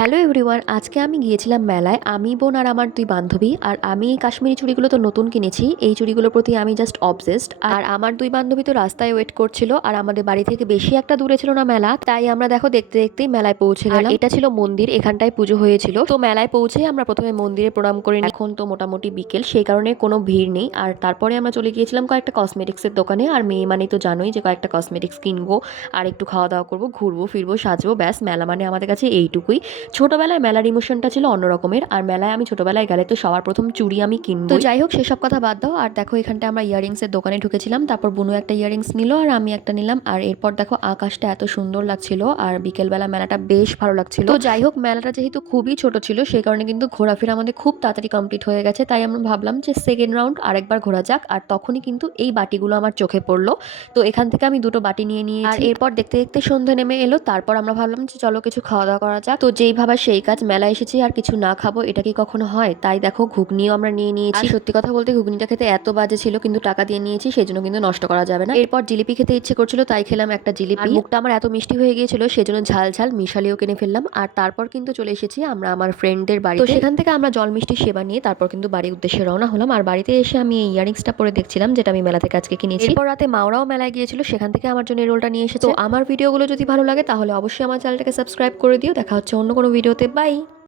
Hello everyone, আজকে আমি গিয়েছিলাম মেলায়। আমি, বোন আর আমার দুই বান্ধবী। আর আমি এই কাশ্মীরি চুড়িগুলো তো নতুন কিনেছি, এই চুড়িগুলোর প্রতি আমি জাস্ট অবসেসড। আর আমার দুই বান্ধবী তো রাস্তায় ওয়েট করছিল, আর আমাদের বাড়ি থেকে বেশি একটা দূরে ছিল না মেলা, তাই আমরা দেখো দেখতে দেখতেই মেলায় পৌঁছে গেলাম। এটা ছিল মন্দির, এখানটায় পুজো হয়েছিল। তো মেলায় পৌঁছে আমরা প্রথমে মন্দিরে প্রণাম করে নিই। এখন তো মোটামুটি বিকেল, সেই কারণে কোনো ভিড় নেই। আর তারপরে আমরা চলে গিয়েছিলাম কয়েকটা কসমেটিক্সের দোকানে। আর মেয়ে মানে তো জানোই যে কয়েকটা কসমেটিক্স কিনবো, আর একটু খাওয়া দাওয়া করবো, ঘুরবো ফিরবো, সাজবো, ব্যাস মেলা মানে আমাদের কাছে এইটুকুই। ছোটবেলায় মেলার ইমোশনটা ছিল অন্য রকমের। আর মেলায় আমি ছোটবেলায় গেলে তো সবার প্রথম চুড়ি আমি কিনবো। তো যাই হোক, সেসব কথা বাদ দাও। আর দেখো এখানটা আমরা ইয়ারিংসের দোকানে ঢুকেছিলাম, তারপর বুনু একটা ইয়ারিংস নিল আর আমি একটা নিলাম। আর এরপর দেখো আকাশটা এত সুন্দর লাগছিল, আর বিকেলবেলা মেলাটা বেশ ভালো লাগছিল। তো যাই হোক, মেলাটা যেহেতু খুবই ছোট ছিল, সেই কারণে কিন্তু ঘোরাফেরা আমাদের খুব তাড়াতাড়ি কমপ্লিট হয়ে গেছে। তাই আমরা ভাবলাম যে সেকেন্ড রাউন্ড আরেকবার ঘোরা যাক। আর তখনই কিন্তু এই বাটিগুলো আমার চোখে পড়লো। তো এখান থেকে আমি দুটো বাটি নিয়ে নিয়েছি। আর এরপর দেখতে দেখতে সন্ধ্যে নেমে এলো, তারপর আমরা ভাবলাম যে চলো কিছু খাওয়া দাওয়া করা যাক। তো যেই ভাবা সেই কাজ, মেলায় এসেছি আর কিছু না খাবো এটা কি কখনো হয়? তাই দেখো ঘুগনিও আমরা নিয়ে নিয়েছি। আর সত্যি কথা বলতে ঘুগনিটা খেতে এত বাজে ছিল, কিন্তু টাকা দিয়ে নিয়েছি সেই জন্য কিন্তু নষ্ট করা যাবে না। এরপর জিলিপি খেতে ইচ্ছে করছিল, তাই খেলাম একটা জিলিপি। আর মুখটা আমার এত মিষ্টি হয়ে গিয়েছিল সেজন্য ঝাল ঝাল মিশালিও কিনে ফেললাম। আর তারপর কিন্তু চলে এসেছি আমরা আমার ফ্রেন্ডদের বাড়ি। তো সেখান থেকে আমরা জল মিষ্টি সেবা নিয়ে তারপর কিন্তু বাড়ির উদ্দেশ্যে রওনা হলাম। আর বাড়িতে এসে আমি এই ইয়ারিংসটা পরে দেখছিলাম, যেটা আমি মেলা থেকে আজকে কিনেছি। এরপর রাতে মাওরাও মেলায় গিয়েছিল, সেখান থেকে আমার জন্য এই রোলটা নিয়ে এসেছে। তো আমার ভিডিওগুলো যদি ভালো লাগে তাহলে অবশ্যই আমার চ্যানেলটাকে সাবস্ক্রাইব করে দিও। দেখা হচ্ছে অন্য কোনো ভিডিওতে। বাই।